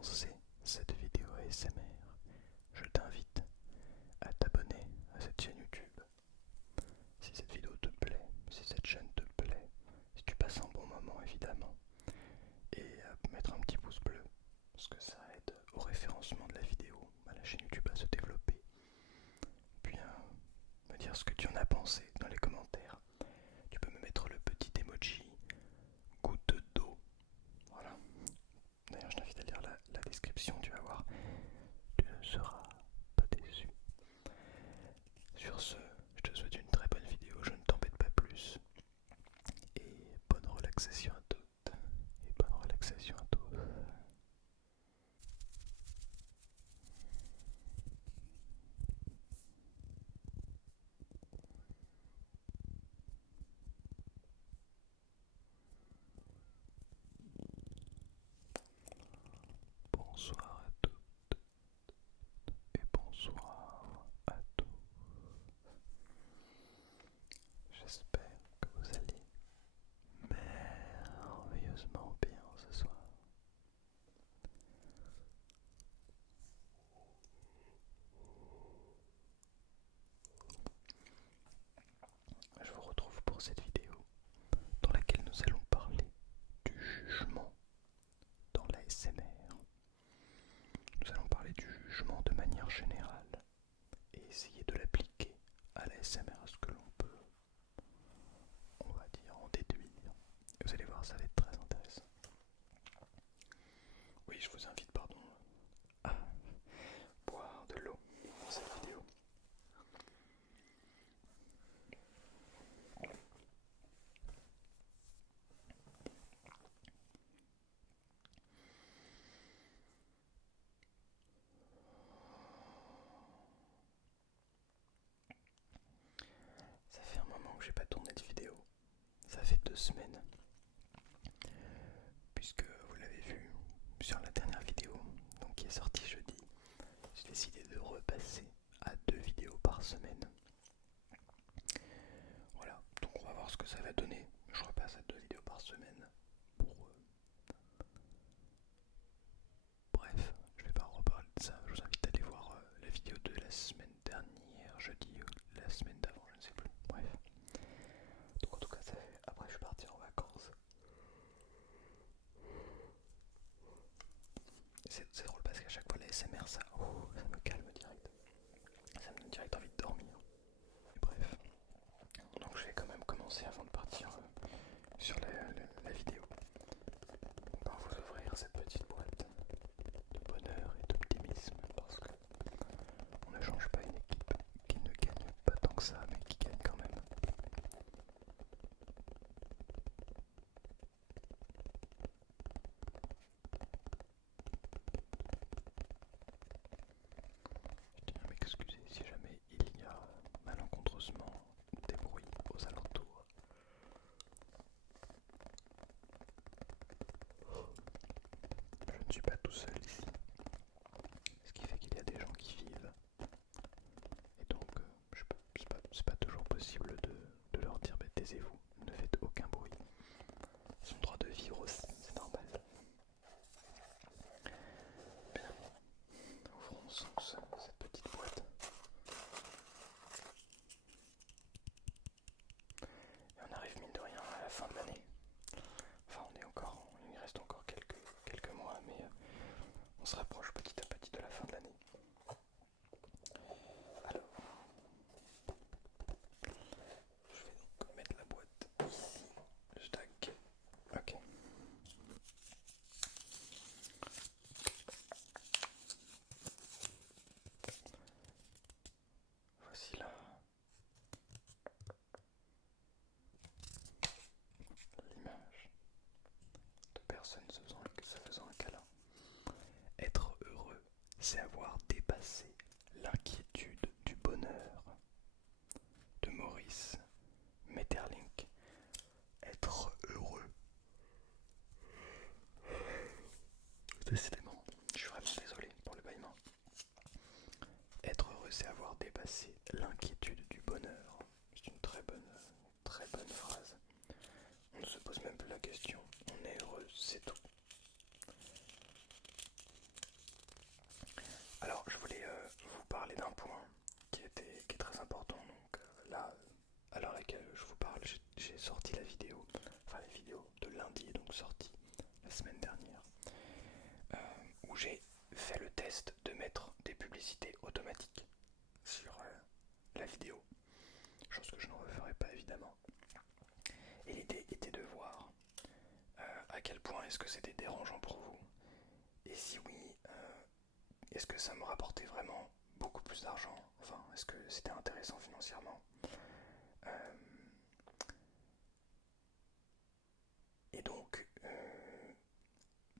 commencer cette vidéo ASMR, je t'invite à t'abonner à cette chaîne YouTube. Si cette vidéo te plaît, si cette chaîne te plaît, si tu passes un bon moment évidemment, et à mettre un petit pouce bleu, parce que ça aide au référencement de la vidéo, à la chaîne YouTube à se développer. Puis me dire ce que tu en as pensé dans les commentaires. Tu peux me mettre le petit emoji goutte d'eau. Voilà. D'ailleurs, je t'invite à lire la description, tu vas voir. Tu ne seras pas déçu. Sur ce, je te souhaite une très bonne vidéo, je ne t'embête pas plus. Et bonne relaxation à toutes. Et bonne relaxation à tous. Bonsoir à toutes et bonsoir à tous. J'espère que vous allez merveilleusement bien ce soir. Je vous retrouve pour cette vidéo dans laquelle nous allons parler du jugement dans l'ASMR. Nous allons parler du jugement de manière générale et essayer de l'appliquer à l'ASMR, à ce que l'on peut, on va dire, en déduire. Et vous allez voir, ça va être très intéressant. Oui, je vous invite, pardon, à boire de l'eau dans cette vidéo. Ça fait un moment que j'ai pas tourné de vidéo. Ça fait 2 semaines. Puisque vous l'avez vu sur la dernière vidéo, donc qui est sortie jeudi, j'ai décidé de repasser à 2 vidéos par semaine. Voilà, donc on va voir ce que ça va donner. Je repasse à 2 vidéos par semaine pour... Bref, je vais pas reparler de ça. Je vous invite à aller voir la vidéo de la semaine dernière, jeudi, ou la semaine d'avant, je ne sais plus. Bref. Donc en tout cas, ça fait... Après, je suis parti en vacances. C'est drôle parce qu'à chaque fois, la SMR, ça me calme direct. Ça me donne direct envie de dormir. Et bref. Donc je vais quand même commencer avant de partir sur la vidéo par vous ouvrir cette petite boîte de bonheur et d'optimisme, parce que on ne change pas une équipe qui ne gagne pas tant que ça, mais qui gagne quand même. Je tiens à m'excuser si jamais il y a malencontreusement des bruits aux alentours. Je ne suis pas tout seul ici, ce qui fait qu'il y a des gens qui vivent. Et donc, c'est pas toujours possible de leur dire taisez-vous, ne faites aucun bruit. Ils ont le droit de vivre aussi, c'est normal. Bien, ouvrons cette petite boîte. Et on arrive mine de rien à la fin de l'année. Enfin, il reste encore quelques mois, mais on se rapproche petit à petit de la fin de l'année. Alors, je vais donc mettre la boîte ici. Je tac. Ok. Voici là l'image de personnes se faisant un câlin. Être heureux, c'est avoir dépassé l'inquiétude du bonheur. De Maurice Maeterlinck. Être heureux. Décidément, je suis vraiment désolé pour le bâillement. Être heureux, c'est avoir dépassé l'inquiétude du bonheur. C'est une très bonne phrase. On ne se pose même plus la question. On est heureux, c'est tout. important. Donc là, à l'heure à laquelle je vous parle, j'ai sorti la vidéo, enfin la vidéo de lundi est donc sortie la semaine dernière, où j'ai fait le test de mettre des publicités automatiques sur la vidéo, chose que je ne referai pas évidemment. Et l'idée était de voir à quel point est-ce que c'était dérangeant pour vous, et si oui, est-ce que ça me rapportait vraiment beaucoup plus d'argent, enfin est-ce que c'était intéressant financièrement. Et donc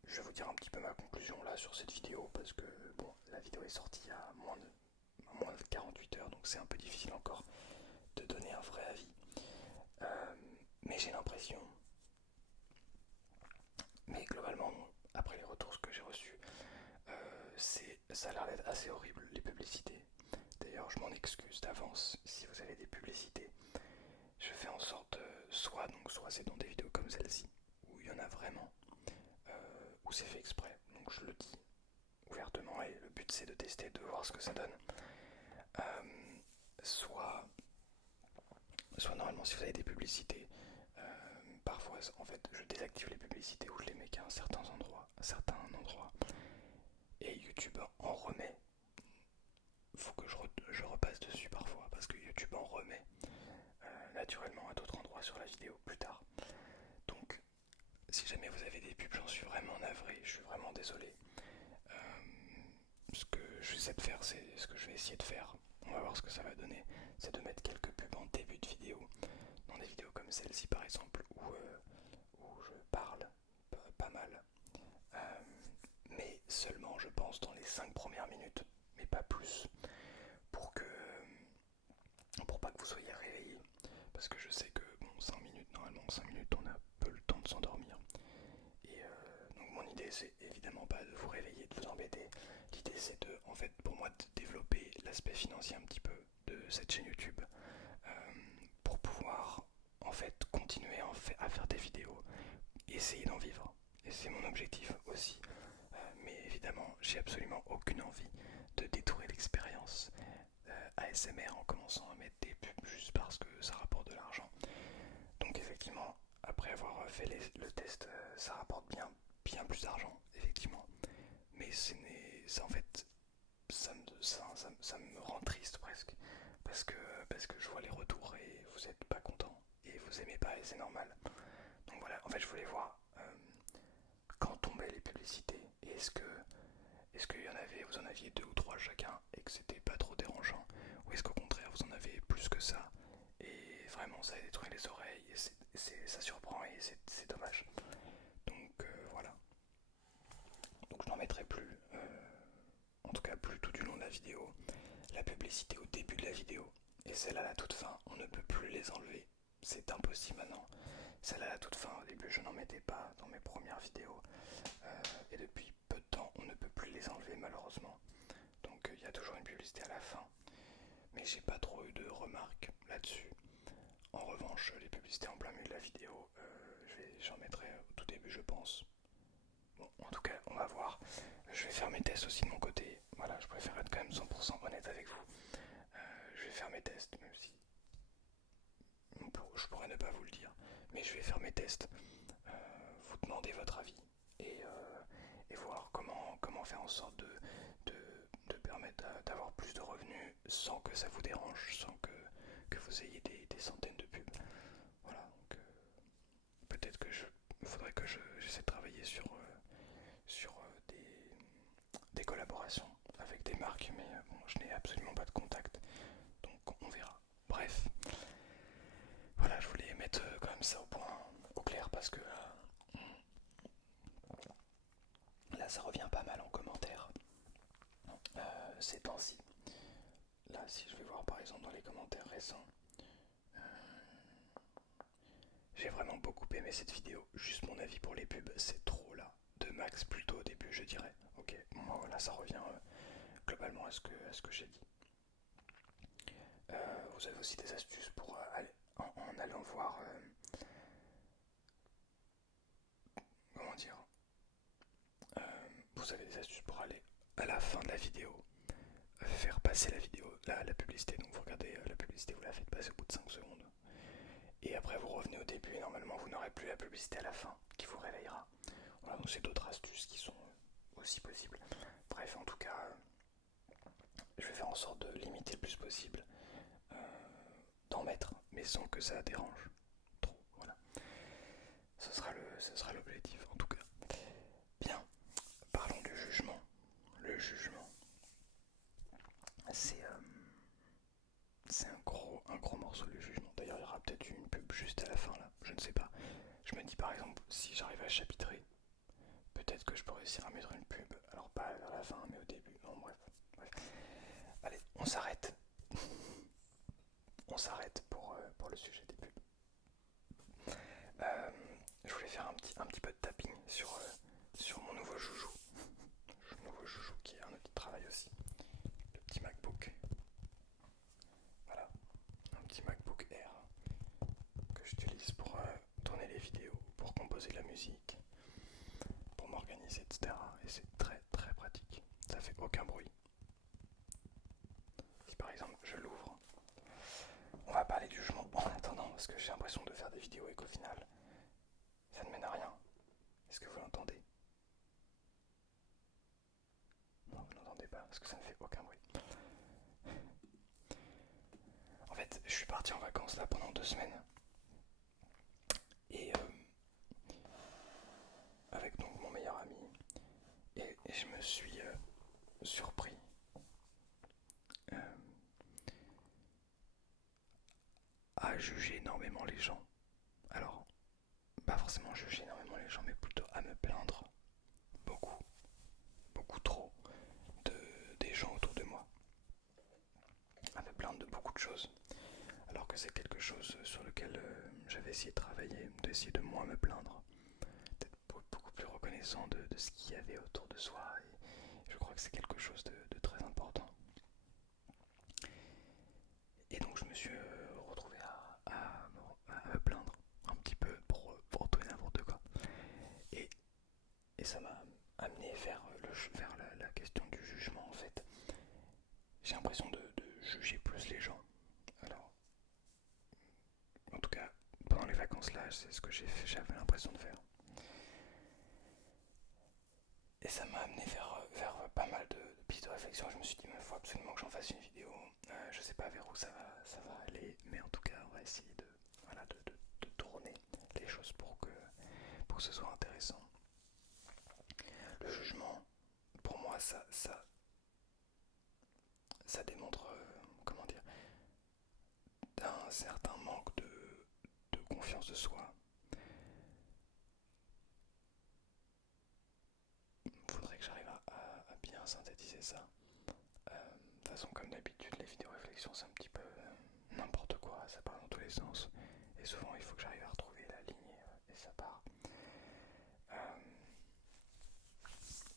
je vais vous dire un petit peu ma conclusion là sur cette vidéo, parce que bon, la vidéo est sortie il y a moins de 48 heures, donc c'est un peu difficile encore de donner un vrai avis. Mais j'ai l'impression, mais globalement, après les retours que j'ai reçus, ça a l'air d'être assez horrible les publicités. D'ailleurs, je m'en excuse d'avance si vous avez des publicités. Je fais en sorte, soit c'est dans des vidéos comme celle-ci, où il y en a vraiment, où c'est fait exprès, donc je le dis ouvertement, et le but c'est de tester, de voir ce que ça donne. Euh, soit, soit normalement si vous avez des publicités, parfois en fait je désactive les publicités ou je les mets qu'à certains endroits, et YouTube en remet. Faut que je repasse dessus parfois parce que YouTube en remet naturellement à d'autres endroits sur la vidéo plus tard. Donc si jamais vous avez des pubs, j'en suis vraiment navré, je suis vraiment désolé. Ce que j'essaie de faire, c'est ce que je vais essayer de faire. On va voir ce que ça va donner. C'est de mettre quelques pubs en début de vidéo. Dans des vidéos comme celle-ci par exemple, où je parle pas mal. Euh, mais seulement, je pense, dans les 5 premières minutes. Mais pas plus. Pour pas que vous soyez réveillés. Parce que je sais que, bon, 5 minutes, normalement, 5 minutes, on a peu le temps de s'endormir. Et donc mon idée c'est évidemment pas de vous réveiller, de vous embêter. L'idée c'est de, en fait, pour moi, de développer l'aspect financier un petit peu de cette chaîne YouTube, pour pouvoir en fait continuer à faire des vidéos, essayer d'en vivre. Et c'est mon objectif aussi. Mais évidemment, j'ai absolument aucune envie de détruire l'expérience ASMR en commençant à mettre des pubs juste parce que ça rapporte de l'argent. Donc effectivement, après avoir fait le test, ça rapporte bien plus d'argent, effectivement. Mais ça en fait, ça me rend triste presque. Parce que je vois les retours et vous n'êtes pas content. Et vous aimez pas et c'est normal. Donc voilà, en fait je voulais voir quand tombaient les publicités. Et est-ce qu'il y en avait, vous en aviez 2 ou 3 chacun et que c'était pas trop dérangeant, ou est-ce qu'au contraire vous en avez plus que ça et vraiment ça a détruit les oreilles et ça surprend et c'est dommage. Donc voilà. Donc je n'en mettrai plus, en tout cas plus tout du long de la vidéo. La publicité au début de la vidéo et celle à la toute fin, on ne peut plus les enlever. C'est impossible maintenant. Celle à la toute fin, au début je n'en mettais pas dans mes premières vidéos, et depuis peu de temps on ne peut plus les enlever malheureusement. Donc il y a toujours une publicité à la fin, mais j'ai pas trop eu de remarques là-dessus. En revanche, les publicités en plein milieu de la vidéo, j'en mettrai au tout début je pense. Bon, en tout cas, on va voir. Je vais faire mes tests aussi de mon côté. Voilà, je préfère être quand même 100% honnête avec vous. Je vais faire mes tests, même si je pourrais ne pas vous le dire, mais je vais faire mes tests, vous demander votre avis et voir comment faire en sorte de permettre d'avoir plus de revenus sans que ça vous dérange, sans que vous ayez des centaines de pubs. Voilà, donc peut-être que il faudrait que j'essaie de travailler sur des collaborations avec des marques, mais bon, je n'ai absolument pas de contact, donc on verra. Bref, voilà, je voulais mettre quand même ça au clair parce que là ça revient pas mal en commentaire ces temps-ci. Là, si je vais voir par exemple dans les commentaires récents, j'ai vraiment beaucoup aimé cette vidéo. Juste mon avis pour les pubs, c'est trop là. De max plutôt au début, je dirais. Ok, moi voilà, ça revient globalement à ce que j'ai dit. Vous avez aussi des astuces pour aller en allant voir. Comment dire Vous avez des astuces pour aller à la fin de la vidéo, faire passer la vidéo, la publicité. Donc vous regardez la publicité, vous la faites passer au bout de 5 secondes. Et après vous revenez au début et normalement vous n'aurez plus la publicité à la fin qui vous réveillera. Voilà, donc c'est d'autres astuces qui sont aussi possibles. Bref, en tout cas, je vais faire en sorte de limiter le plus possible, d'en mettre, mais sans que ça dérange trop. Voilà, ce sera l'objectif en tout cas. Bien, parlons du jugement. Le jugement, c'est un gros morceau le jugement. D'ailleurs, il y aura peut-être une pub juste à la fin là, je ne sais pas. Je me dis par exemple, si j'arrive à chapitrer, peut-être que je pourrais réussir à mettre une pub. Alors pas vers la fin, mais au début. Non, bref. Allez, on s'arrête. On s'arrête pour le sujet des pubs. Je voulais faire un petit peu de tapping sur mon nouveau joujou. Mon nouveau joujou qui est un outil de travail aussi. Le petit MacBook. Voilà, un petit MacBook Air que j'utilise pour tourner les vidéos, pour composer la musique, pour m'organiser, etc. Et c'est très très pratique. Ça fait aucun bruit. Si par exemple je l'ouvre, on va parler du jugement en attendant parce que j'ai l'impression de faire des vidéos et qu'au final ça ne mène à rien. Est-ce que vous l'entendez? Non, vous n'entendez pas parce que ça ne fait aucun bruit. En fait, je suis parti en vacances là pendant 2 semaines et avec donc mon meilleur ami et je me suis surpris euh, à juger énormément les gens. Alors, pas forcément juger énormément les gens, mais plutôt à me plaindre beaucoup, beaucoup trop des gens autour de moi. À me plaindre de beaucoup de choses. Alors que c'est quelque chose sur lequel j'avais essayé de travailler, d'essayer de moins me plaindre, d'être beaucoup plus reconnaissant de ce qu'il y avait autour de soi. Et je crois que c'est quelque chose de très important. Et donc je me suis retrouvé à me plaindre un petit peu pour tout et n'importe quoi. Et, et ça m'a amené vers la question du jugement en fait. J'ai l'impression de juger plus les gens. Alors, en tout cas, pendant les vacances là, c'est ce que j'avais l'impression de faire. Et ça m'a amené vers pas mal de pistes de réflexion. Je me suis dit, il faut absolument que j'en fasse une vidéo. Je sais pas vers où ça va aller, mais en tout cas, on va essayer voilà, de tourner les choses pour que ce soit intéressant. Le jugement, pour moi, ça démontre, comment dire, d'un certain manque de confiance de soi. Faudrait que j'arrive à bien synthétiser ça. De toute façon, comme d'habitude, les vidéos réflexions, c'est un petit peu n'importe quoi, ça part dans tous les sens. Et souvent, il faut que j'arrive à retrouver la ligne et ça part.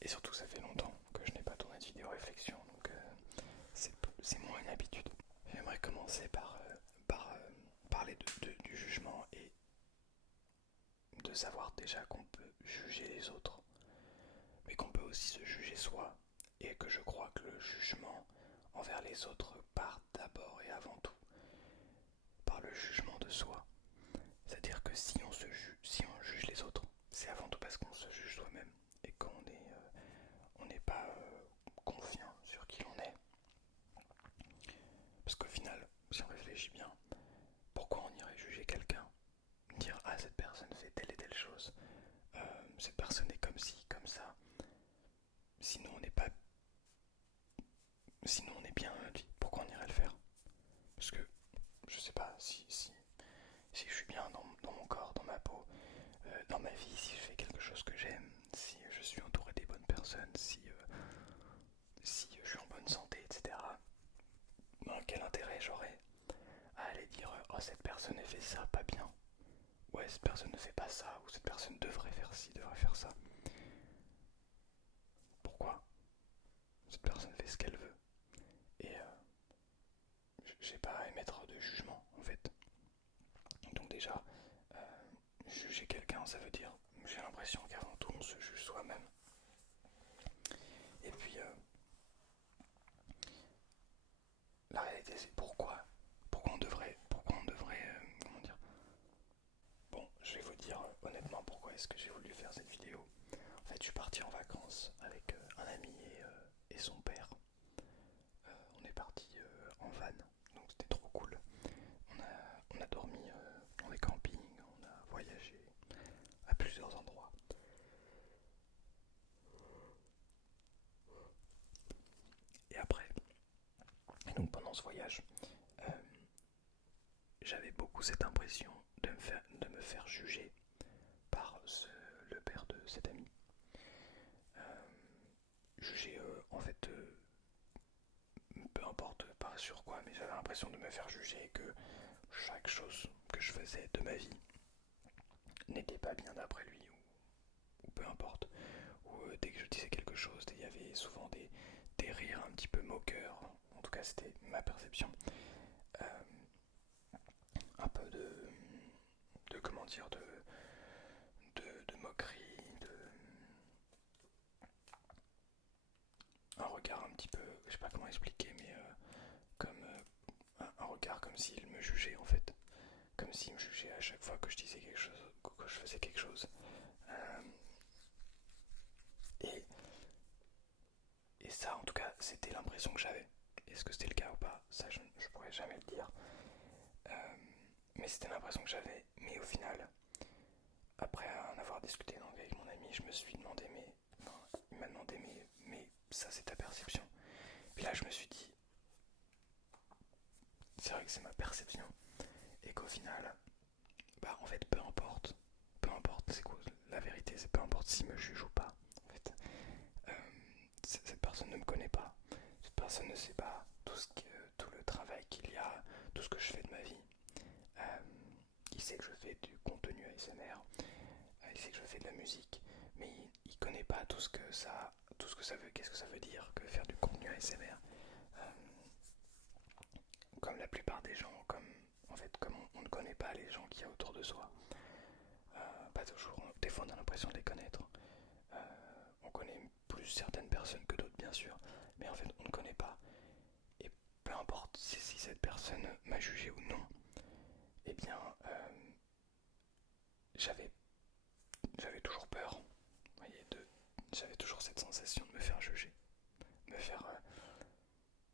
Et surtout, ça fait longtemps que je n'ai pas tourné de vidéo réflexion, donc c'est moins une habitude. J'aimerais commencer par parler du jugement et de savoir déjà qu'on peut juger les autres, mais qu'on peut aussi se juger soi, et que je crois que le jugement envers les autres part d'abord et avant tout par le jugement de soi. C'est-à-dire que si si on juge les autres, c'est avant tout parce qu'on se juge soi-même et on n'est pas confiant sur qui l'on est. Parce qu'au final, si on réfléchit bien, pourquoi on irait juger quelqu'un? Dire ah cette personne fait telle et telle chose, cette personne est comme ci, comme ça. Sinon on n'est pas, sinon on est bien lui. Pourquoi on irait le faire? Parce que je sais pas si je suis bien dans mon corps, dans ma peau, dans ma vie, si je fais quelque chose que j'aime, si je suis entouré des bonnes personnes, si je suis en bonne santé, etc. Ben, quel intérêt j'aurais à aller dire oh cette personne a fait ça pas bien, ouais cette personne ne fait pas ça, ou cette personne devrait faire ci, devrait faire ça. Pourquoi? Cette personne fait ce qu'elle veut et j'ai pas à émettre de jugement en fait. Donc déjà, juger quelqu'un, ça veut dire, j'ai l'impression qu'avant tout on se juge soi-même. Et puis pourquoi on devrait, comment dire. Bon, je vais vous dire honnêtement pourquoi est-ce que j'ai voulu faire cette vidéo. En fait, je suis parti en vacances avec un ami et son père. On est parti en van, donc c'était trop cool. On a dormi dans des campings, on a voyagé à plusieurs endroits. Et après, et donc pendant ce voyage, euh, j'avais beaucoup cette impression de me faire juger par le père de cet ami. Juger en fait, peu importe pas sur quoi, mais j'avais l'impression de me faire juger que chaque chose que je faisais de ma vie n'était pas bien d'après lui, ou peu importe. Ou dès que je disais quelque chose, il y avait souvent des rires un petit peu moqueurs. En tout cas, c'était ma perception. Euh, un peu de comment dire, de moquerie, un regard un petit peu, je sais pas comment expliquer, mais comme un regard comme s'il me jugeait en fait, comme s'il me jugeait à chaque fois que je disais quelque chose, que je faisais quelque chose. Euh, et, et ça, en tout cas, c'était l'impression que j'avais. Est-ce que c'était le cas ou pas? Ça, je pourrais jamais le dire. Euh, mais c'était l'impression que j'avais. Mais au final, après en avoir discuté donc, avec mon ami, je me suis demandé, mais non, il m'a demandé, mais ça c'est ta perception. Puis là, je me suis dit, c'est vrai que c'est ma perception, et qu'au final, bah en fait, peu importe, c'est quoi la vérité, c'est peu importe s'il me juge ou pas. En fait, euh, cette personne ne me connaît pas, cette personne ne sait pas tout le travail qu'il y a, tout ce que je fais de ma vie. Euh, il sait que je fais du contenu ASMR, il sait que je fais de la musique, mais il connaît pas tout ce que ça veut, qu'est-ce que ça veut dire que faire du contenu ASMR. Euh, comme la plupart des gens, comme on ne connaît pas les gens qu'il y a autour de soi. Pas toujours, des fois on a l'impression de les connaître. Euh, on connaît plus certaines personnes que d'autres bien sûr, mais en fait on ne connaît pas. Et peu importe si cette personne m'a jugé ou non, eh bien j'avais j'avais toujours peur, vous voyez, j'avais toujours cette sensation de me faire juger, me faire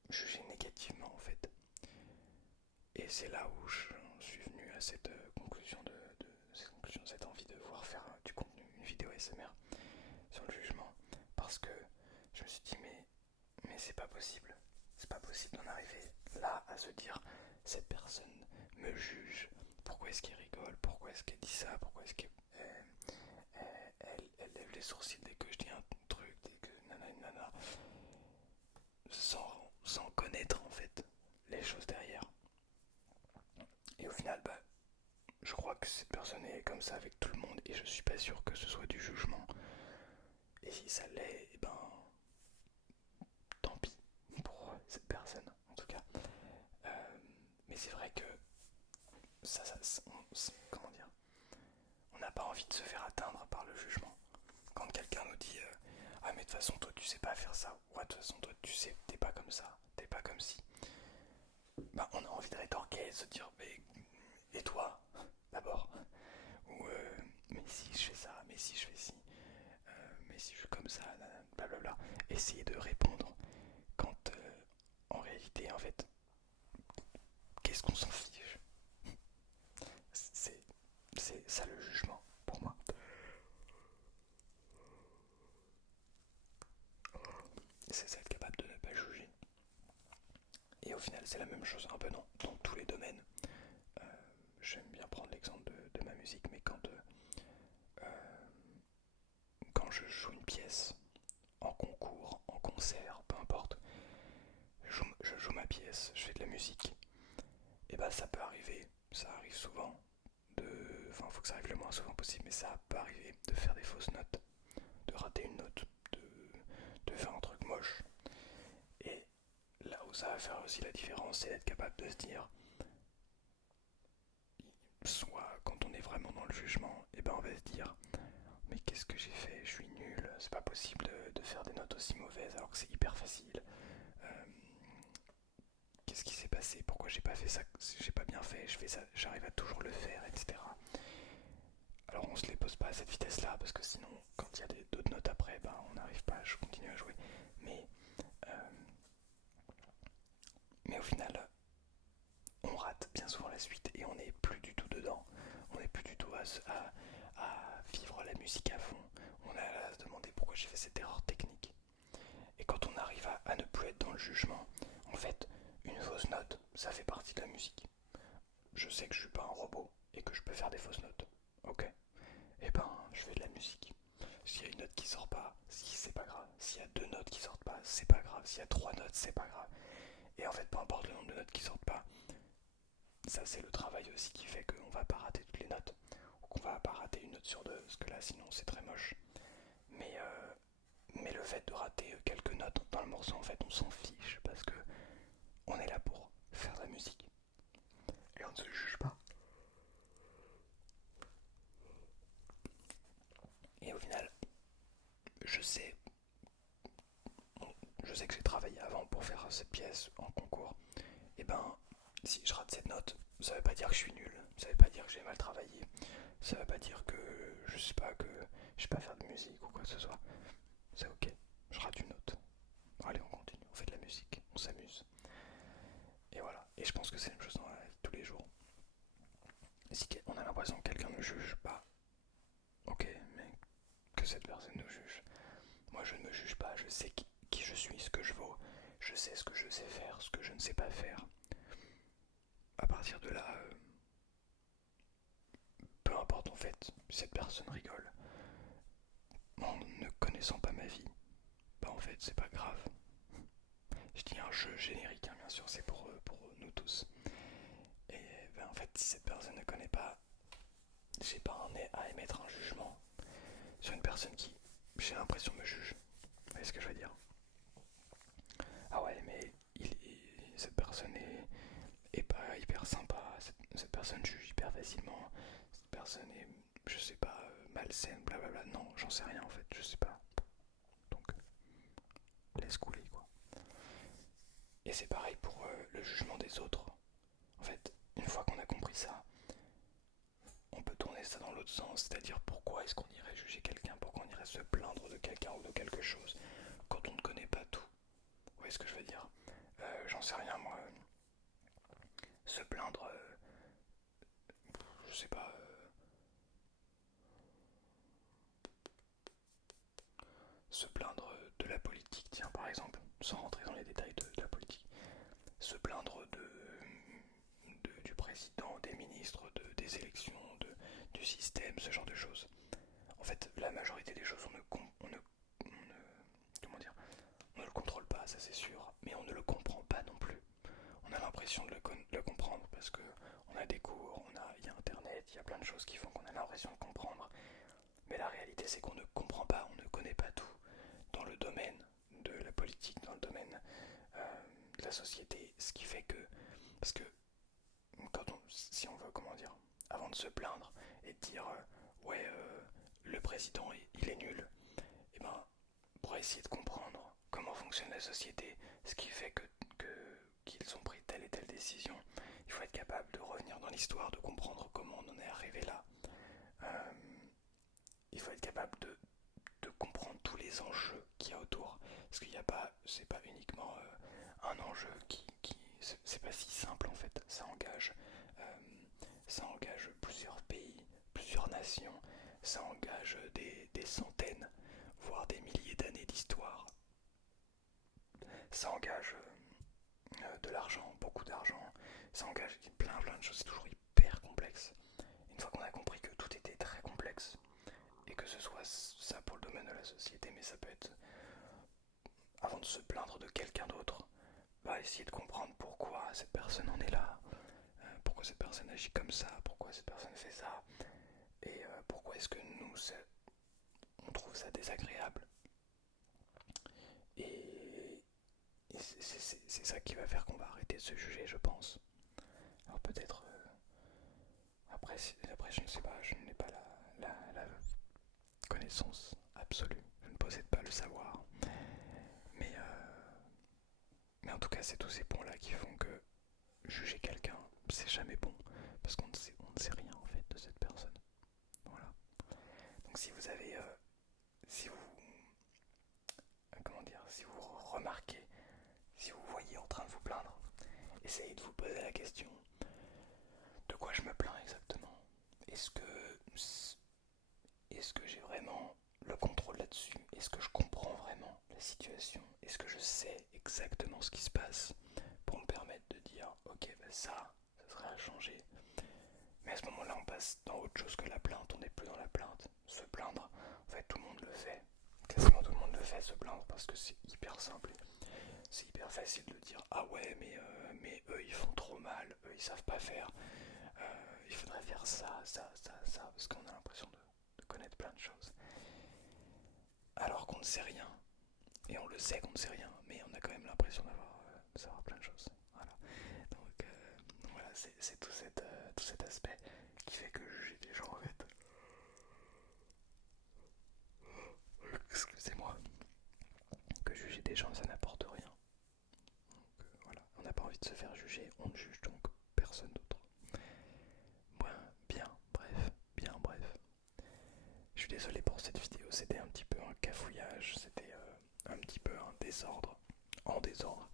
juger négativement en fait. Et c'est là où je suis venu à cette conclusion cette envie de voir faire du contenu, une vidéo ASMR sur le jugement, parce que je me suis dit mais c'est pas possible d'en arriver là à se dire cette personne me juge, pourquoi est-ce qu'elle rigole, pourquoi est-ce qu'elle dit ça, pourquoi est-ce qu'elle elle lève les sourcils dès que je dis un truc, dès que nanana, sans connaître en fait les choses derrière. Et au final, bah, je crois que cette personne est comme ça avec tout le monde et je suis pas sûr que ce soit du jugement. Et si ça l'est, et ben tant pis pour cette personne en tout cas. Mais c'est vrai que comment dire, on n'a pas envie de se faire atteindre par le jugement. Quand quelqu'un nous dit ah mais de toute façon toi tu sais pas faire ça, ou de toute façon toi tu sais t'es pas comme ça, t'es pas comme si, bah on a envie de rétorquer et de se dire mais et toi d'abord, ou mais si je fais ça, mais si je fais ci, mais si je suis comme ça, blablabla. Essayer de répondre quand en réalité, en fait, qu'est-ce qu'on s'en fiche? C'est ça le jugement pour moi. C'est être capable de ne pas juger. Et au final, c'est la même chose un peu dans tous les domaines. Euh, J'aime bien prendre l'exemple de ma musique, mais quand je joue une pièce, en concours, en concert, peu importe, je joue ma pièce, je fais de la musique, et bah ça peut arriver, ça arrive souvent, enfin faut que ça arrive le moins souvent possible, mais ça peut arriver de faire des fausses notes, de rater une note, de faire un truc moche. Et là où ça va faire aussi la différence, c'est d'être capable de se dire, soit quand on est vraiment dans le jugement, et ben on va se dire, mais qu'est-ce que j'ai fait, je suis nul, c'est pas possible de faire des notes aussi mauvaises alors que c'est hyper facile. Euh, Qu'est-ce qui s'est passé? passé, pourquoi j'ai pas fait ça, j'ai pas bien fait, je fais ça, j'arrive à toujours le faire, etc. Alors on se les pose pas à cette vitesse-là, parce que sinon, quand il y a d'autres notes après, ben, on n'arrive pas, je continue à jouer. Mais, euh, mais au final, on rate bien souvent la suite et on n'est plus du tout dedans. On n'est plus du tout à vivre la musique à fond. On est à se demander pourquoi j'ai fait cette erreur technique. Et quand on arrive à ne plus être dans le jugement, en fait, une fausse note, ça fait partie de la musique. Je sais que je suis pas un robot et que je peux faire des fausses notes. Ok. Et ben, je fais de la musique. S'il y a une note qui sort pas, si c'est pas grave. S'il y a deux notes qui sortent pas, c'est pas grave. S'il y a trois notes, c'est pas grave. Et en fait, peu importe le nombre de notes qui sortent pas, ça c'est le travail aussi qui fait qu'on va pas rater toutes les notes. Ou qu'on va pas rater une note sur deux, parce que là sinon c'est très moche. Mais le fait de rater quelques notes dans le morceau, en fait, on s'en fiche parce que on est là pour faire de la musique. Et on ne se juge pas. Et au final, je sais, je sais que j'ai travaillé avant pour faire cette pièce en concours. Et ben, si je rate cette note, ça veut pas dire que je suis nul, ça veut pas dire que j'ai mal travaillé, ça veut pas dire que je sais pas que je sais pas faire de musique ou quoi que ce soit. C'est ok, je rate une note. Allez, on continue, on fait de la musique, on s'amuse. Et voilà. Et je pense que c'est la même chose dans la vie de tous les jours. Si on a l'impression que quelqu'un ne juge pas, ok, mais que cette personne nous juge. Moi je ne me juge pas, je sais qui je suis, ce que je vaux, je sais ce que je sais faire, ce que je ne sais pas faire. À partir de là, peu importe en fait, cette personne rigole. En ne connaissant pas ma vie, bah en fait c'est pas grave. Je dis un jeu générique, hein, bien sûr, c'est pour nous tous. Et ben, en fait, si cette personne ne connaît pas, j'ai pas à émettre un jugement sur une personne qui, j'ai l'impression, me juge. Vous voyez ce que je veux dire? Ah ouais, mais cette personne est pas hyper sympa, cette personne juge hyper facilement, cette personne est, je sais pas, malsaine, blablabla. Non, j'en sais rien en fait, je sais pas. Donc, laisse couler quoi. Et c'est pareil pour le jugement des autres. En fait, une fois qu'on a compris ça, on peut tourner ça dans l'autre sens, c'est-à-dire pourquoi est-ce qu'on irait juger quelqu'un, pourquoi on irait se plaindre de quelqu'un ou de quelque chose quand on ne connaît pas tout. Vous voyez ce que je veux dire? J'en sais rien moi. Se plaindre, je sais pas, se plaindre de la politique, tiens par exemple, sans rentrer dans les détails de la politique, se plaindre du président, des ministres, des élections, du système, ce genre de choses. En fait, la majorité des choses, comment dire, on ne le contrôle pas, ça c'est sûr, mais on ne le comprend pas non plus. On a l'impression de le comprendre parce que on a des cours, il y a internet, il y a plein de choses qui font qu'on a l'impression de comprendre. Mais la réalité c'est qu'on ne comprend pas, on ne connaît pas tout dans le domaine de la politique, dans le domaine de la société, ce qui fait que, parce que si on veut, comment dire, avant de se plaindre et de dire ouais le président il est nul, et ben pour essayer de comprendre comment fonctionne la société, ce qui fait qu'ils ont pris telle et telle décision, il faut être capable de revenir dans l'histoire, de comprendre comment on en est arrivé là. Euh, il faut être capable de comprendre tous les enjeux qu'il y a autour, parce qu'il n'y a pas, c'est pas uniquement un enjeu c'est pas si simple en fait. Euh, ça engage plusieurs pays, plusieurs nations, ça engage des centaines, voire des milliers d'années d'histoire. Ça engage de l'argent, beaucoup d'argent, ça engage plein de choses, c'est toujours hyper complexe. Une fois qu'on a compris que tout était très complexe, et que ce soit ça pour le domaine de la société, mais ça peut être, avant de se plaindre de quelqu'un d'autre, bah essayer de comprendre pourquoi cette personne en est là, pourquoi cette personne agit comme ça, pourquoi cette personne fait ça, et pourquoi est-ce que nous, on trouve ça désagréable. Et, c'est ça qui va faire qu'on va arrêter de se juger, je pense. Alors peut-être, après je ne sais pas, je n'ai pas la connaissance absolue, je ne possède pas le savoir. Mais, mais en tout cas, c'est tous ces points-là qui font que juger quelqu'un, c'est jamais bon, parce on ne sait rien en fait de cette personne. Voilà. Donc si vous avez, si vous, comment dire, si vous remarquez, si vous voyez en train de vous plaindre, essayez de vous poser la question, de quoi je me plains exactement? Est-ce que, est-ce que j'ai vraiment le contrôle là-dessus? Est-ce que je comprends vraiment la situation? Est-ce que je sais exactement ce qui se passe pour me permettre de dire, ok, ben ça serait à changer. Mais à ce moment-là, on passe dans autre chose que la plainte, on n'est plus dans la plainte. Se plaindre, en fait, tout le monde le fait. Quasiment tout le monde le fait, se plaindre, parce que c'est hyper simple. C'est hyper facile de dire, ah ouais, mais eux, ils font trop mal, eux, ils savent pas faire. Il faudrait faire ça, parce qu'on a l'impression de connaître plein de choses. Alors qu'on ne sait rien. Et on le sait qu'on ne sait rien, mais on a quand même l'impression de savoir plein de choses. Voilà. Donc voilà, c'est tout cet aspect qui fait que juger des gens en fait. Excusez-moi. Que juger des gens ça n'apporte rien. Donc voilà, on n'a pas envie de se faire juger, on ne juge donc personne d'autre. Bien bref. Je suis désolé pour cette vidéo, c'était un petit peu un cafouillage, c'était un petit peu un désordre, en désordre.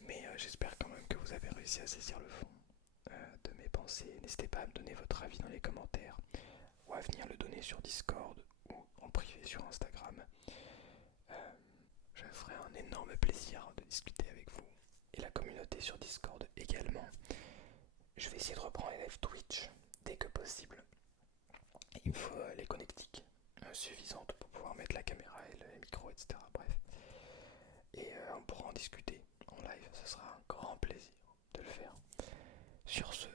Mais j'espère quand même que vous avez réussi à saisir le fond de mes pensées. N'hésitez pas à me donner votre avis dans les commentaires ou à venir le donner sur Discord ou en privé sur Instagram. Je me ferai un énorme plaisir de discuter avec vous et la communauté sur Discord également. Je vais essayer de reprendre les lives Twitch dès que possible. Il me faut les connectiques suffisantes pour pouvoir mettre la caméra et le micro, etc. Bref. Et on pourra en discuter en live, ce sera un grand plaisir de le faire. Sur ce,